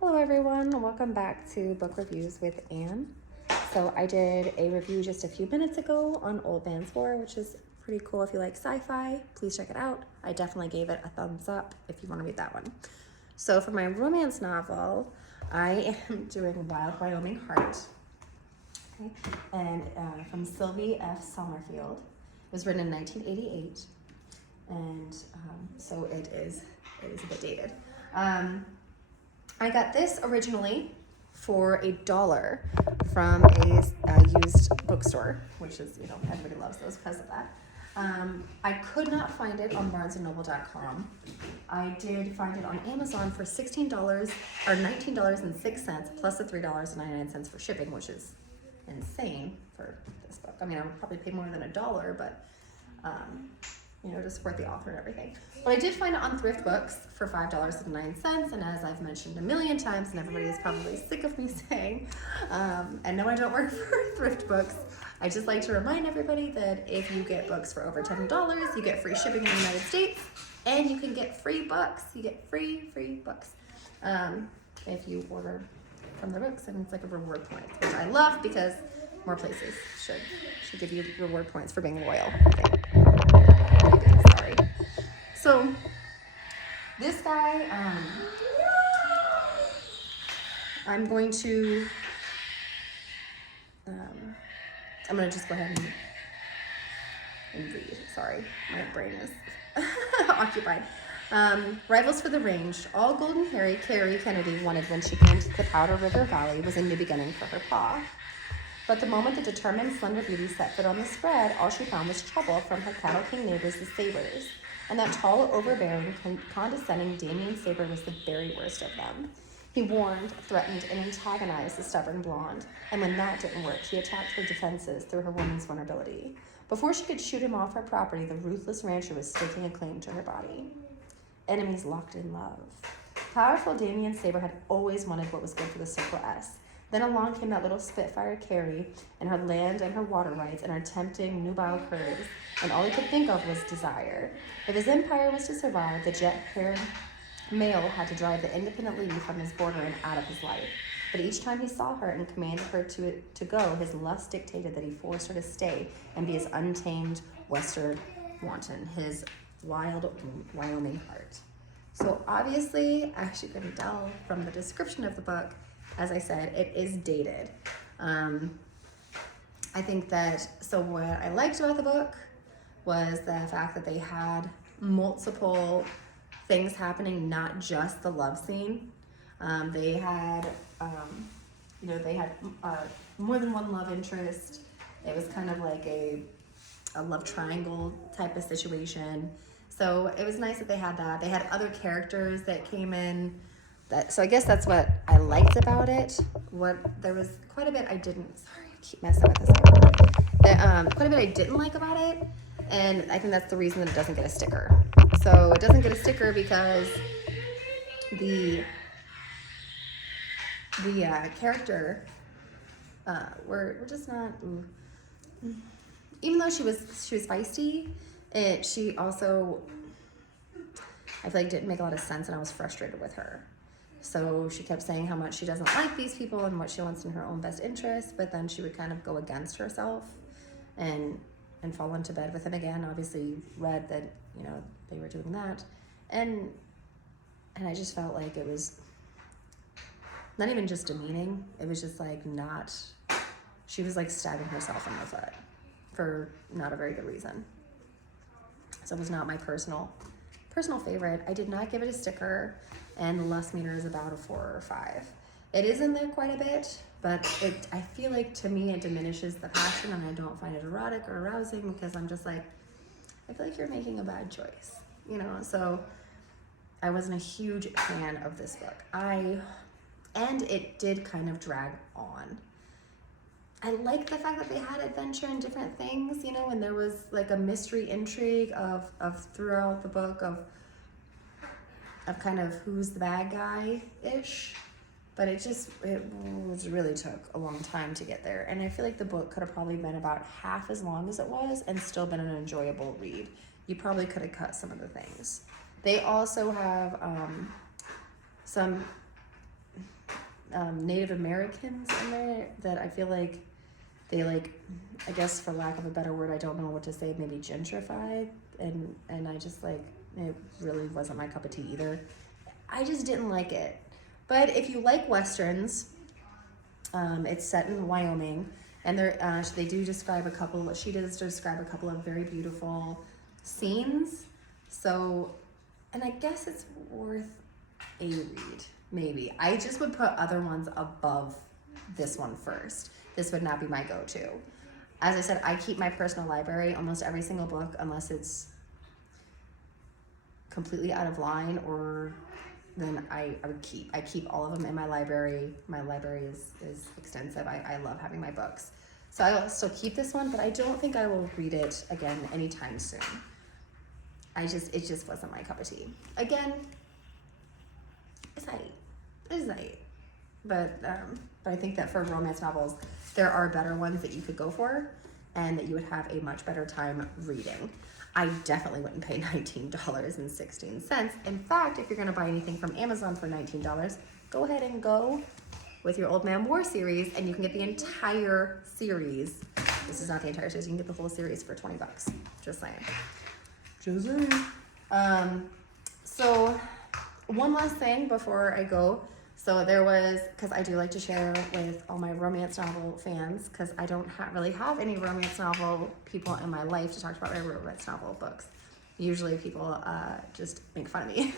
Hello everyone, welcome back to Book Reviews with Anne. So I did a review just a few minutes ago on Old Man's War, which is pretty cool if you like sci-fi. Please check it out. I definitely gave it a thumbs up if you want to read that one. So for my romance novel, I am doing Wild Wyoming Heart. Okay. And from Sylvie F. Sommerfield. It was written in 1988, and so it is a bit dated. I got this originally for $1 from a used bookstore, which is, everybody loves those because of that. I could not find it on barnesandnoble.com. I did find it on Amazon for $16 or $19.06 plus the $3.99 for shipping, which is insane for this book. I mean, I would probably pay more than $1, but to support the author and everything. But I did find it on Thrift Books for $5.09, and as I've mentioned a million times, and everybody is probably sick of me saying, and no, I don't work for Thrift Books. I just like to remind everybody that if you get books for over $10, you get free shipping in the United States, and you can get free books. You get free books if you order from the books, and it's like a reward points, which I love because more places should give you reward points for being loyal, I think. Sorry. So this guy, I'm going to just go ahead and read. Sorry, my brain is occupied. Rivals for the range. All Golden Harry Carrie Kennedy wanted when she came to the Powder River Valley was a new beginning for her paw. But the moment the determined, slender beauty set foot on the spread, all she found was trouble from her Cattle King neighbors, the Sabers. And that tall, overbearing, condescending Damien Saber was the very worst of them. He warned, threatened, and antagonized the stubborn blonde. And when that didn't work, he attacked her defenses through her woman's vulnerability. Before she could shoot him off her property, the ruthless rancher was staking a claim to her body. Enemies locked in love. Powerful Damien Saber had always wanted what was good for the Circle S. Then along came that little Spitfire Carrie and her land and her water rights and her tempting nubile curves, and all he could think of was desire. If his empire was to survive, the jet-haired male had to drive the independent lady from his border and out of his life. But each time he saw her and commanded her to go, his lust dictated that he forced her to stay and be his untamed western wanton, his wild Wyoming heart. So obviously, as you can tell from the description of the book, as I said, it is dated. I think that, so what I liked about the book was the fact that they had multiple things happening, not just the love scene. They had, more than one love interest. It was kind of like a love triangle type of situation. So it was nice that they had that. They had other characters that came in. So I guess that's what I liked about it. There was quite a bit I didn't. Sorry, I keep messing with this. Quite a bit I didn't like about it, and I think that's the reason that it doesn't get a sticker. So it doesn't get a sticker because the character were just not. Even though she was feisty, she also, I feel like, didn't make a lot of sense, and I was frustrated with her. So she kept saying how much she doesn't like these people and what she wants in her own best interest, but then she would kind of go against herself and fall into bed with him again. Obviously, you read that, they were doing that. And I just felt like it was not even just demeaning. It was just like she was like stabbing herself in the foot for not a very good reason. So it was not my personal favorite. I did not give it a sticker, and the lust meter is about a 4 or 5. It is in there quite a bit, but I feel like, to me, it diminishes the passion, and I don't find it erotic or arousing because I'm just like, I feel like you're making a bad choice, So I wasn't a huge fan of this book. And it did kind of drag on. I like the fact that they had adventure and different things, and there was like a mystery intrigue of throughout the book of kind of who's the bad guy-ish. But it really took a long time to get there. And I feel like the book could have probably been about half as long as it was and still been an enjoyable read. You probably could have cut some of the things. They also have some Native Americans in there that I feel like they like, I guess for lack of a better word, I don't know what to say, maybe gentrified, and I just like, it really wasn't my cup of tea either. I just didn't like it. But if you like Westerns, it's set in Wyoming, and they do describe she does describe a couple of very beautiful scenes. So, and I guess it's worth a read, maybe. I just would put other ones above this one first. This would not be my go-to. As I said, I keep my personal library, almost every single book, unless it's completely out of line, or then I keep all of them in my library. My library is extensive. I love having my books. So I'll still keep this one, but I don't think I will read it again anytime soon. It just wasn't my cup of tea. Again, it's aight. But I think that for romance novels, there are better ones that you could go for and that you would have a much better time reading. I definitely wouldn't pay $19.16. In fact, if you're gonna buy anything from Amazon for $19, go ahead and go with your Old Man War series, and you can get the entire series. This is not the entire series, you can get the whole series for $20. Just saying. So one last thing before I go. So there was, because I do like to share with all my romance novel fans, because I don't really have any romance novel people in my life to talk about my romance novel books. Usually people just make fun of me,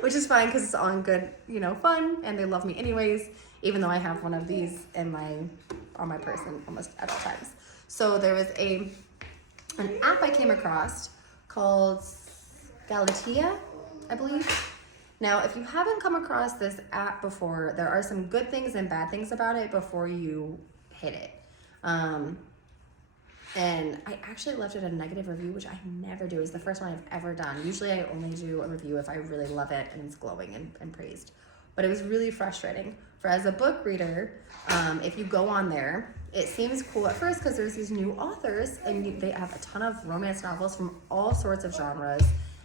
which is fine because it's all in good, fun, and they love me anyways, even though I have one of these on my person almost at all times. So there was an app I came across called Galatea, I believe. Now, if you haven't come across this app before, there are some good things and bad things about it before you hit it. And I actually left it a negative review, which I never do. It's the first one I've ever done. Usually I only do a review if I really love it and it's glowing and praised. But it was really frustrating. For as a book reader, if you go on there, it seems cool at first because there's these new authors and they have a ton of romance novels from all sorts of genres,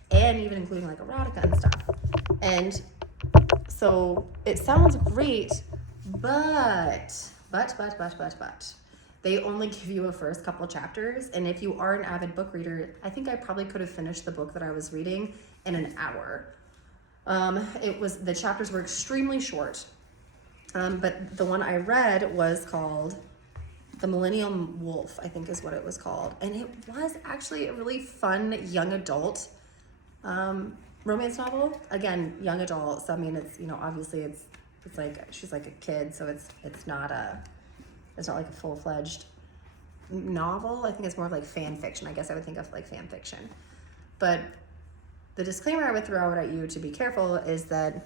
and even including like erotica and stuff. And so it sounds great, but they only give you a first couple of chapters. And if you are an avid book reader, I think I probably could have finished the book that I was reading in an hour. The chapters were extremely short. But the one I read was called The Millennium Wolf, I think is what it was called. And it was actually a really fun young adult romance novel. Again, young adult, so I mean it's obviously it's like she's like a kid, so it's not like a full-fledged novel. I think it's more of like fan fiction. I guess I would think of like fan fiction. But the disclaimer I would throw out at you to be careful is that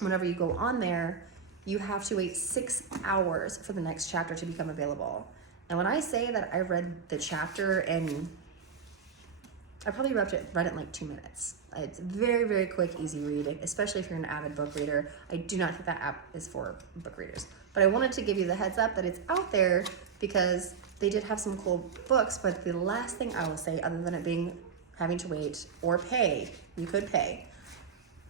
whenever you go on there, you have to wait 6 hours for the next chapter to become available. And when I say that I read the chapter and I probably read it in like 2 minutes. It's very, very quick, easy read, especially if you're an avid book reader. I do not think that app is for book readers. But I wanted to give you the heads up that it's out there because they did have some cool books, but the last thing I will say, other than it having to wait or pay, you could pay.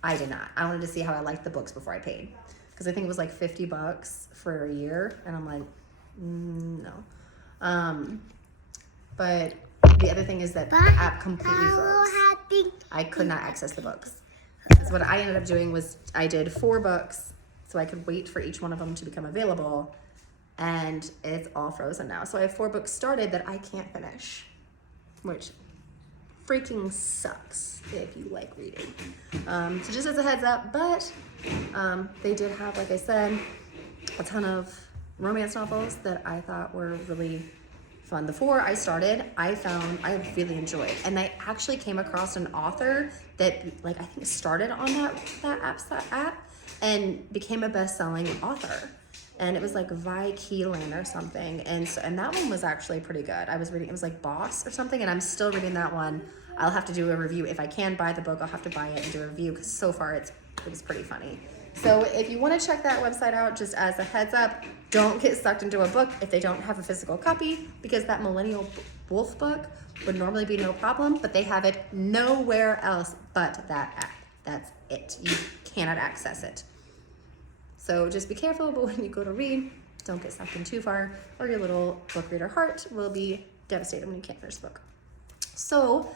I did not. I wanted to see how I liked the books before I paid. Because I think it was like $50 for a year, and I'm like, no. But the other thing is that the app completely froze. I could not access the books. So what I ended up doing was I did 4 books so I could wait for each one of them to become available, and it's all frozen now. So I have 4 books started that I can't finish, which freaking sucks if you like reading. So just as a heads up, but they did have, like I said, a ton of romance novels that I thought were really fun. The 4 I started, I really enjoyed. And I actually came across an author that I think started on that app and became a best-selling author. And it was like Vi Keelan or something. And that one was actually pretty good. I was reading, it was like Boss or something, and I'm still reading that one. I'll have to do a review. If I can buy the book, I'll have to buy it and do a review because so far it was pretty funny. So if you want to check that website out, just as a heads up, don't get sucked into a book if they don't have a physical copy, because that Millennial Wolf book would normally be no problem, but they have it nowhere else but that app. That's it. You cannot access it. So just be careful, but when you go to read, don't get sucked in too far, or your little book reader heart will be devastated when you can't finish the book. So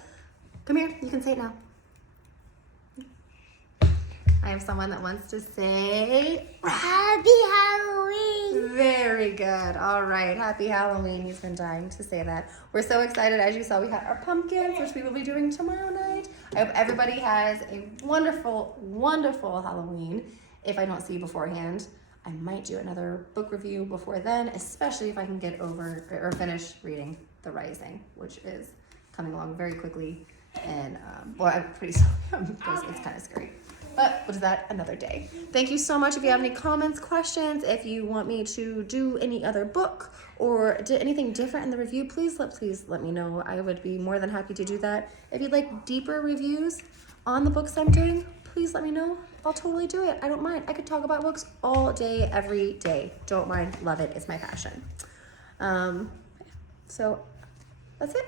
come here, you can say it now. I have someone that wants to say Happy Halloween. very good. All right, happy Halloween. He's been dying to say that. We're so excited. As you saw, we had our pumpkins, which we will be doing tomorrow night. I hope everybody has a wonderful, wonderful Halloween. If I don't see you beforehand, I might do another book review before then, especially if I can get over or finish reading The Rising, which is coming along very quickly. And well, I'm pretty sorry because it's kind of scary. But we'll do that another day. Thank you so much. If you have any comments, questions, if you want me to do any other book or do anything different in the review, please let me know. I would be more than happy to do that. If you'd like deeper reviews on the books I'm doing, please let me know. I'll totally do it. I don't mind. I could talk about books all day, every day. Don't mind. Love it. It's my passion. So that's it.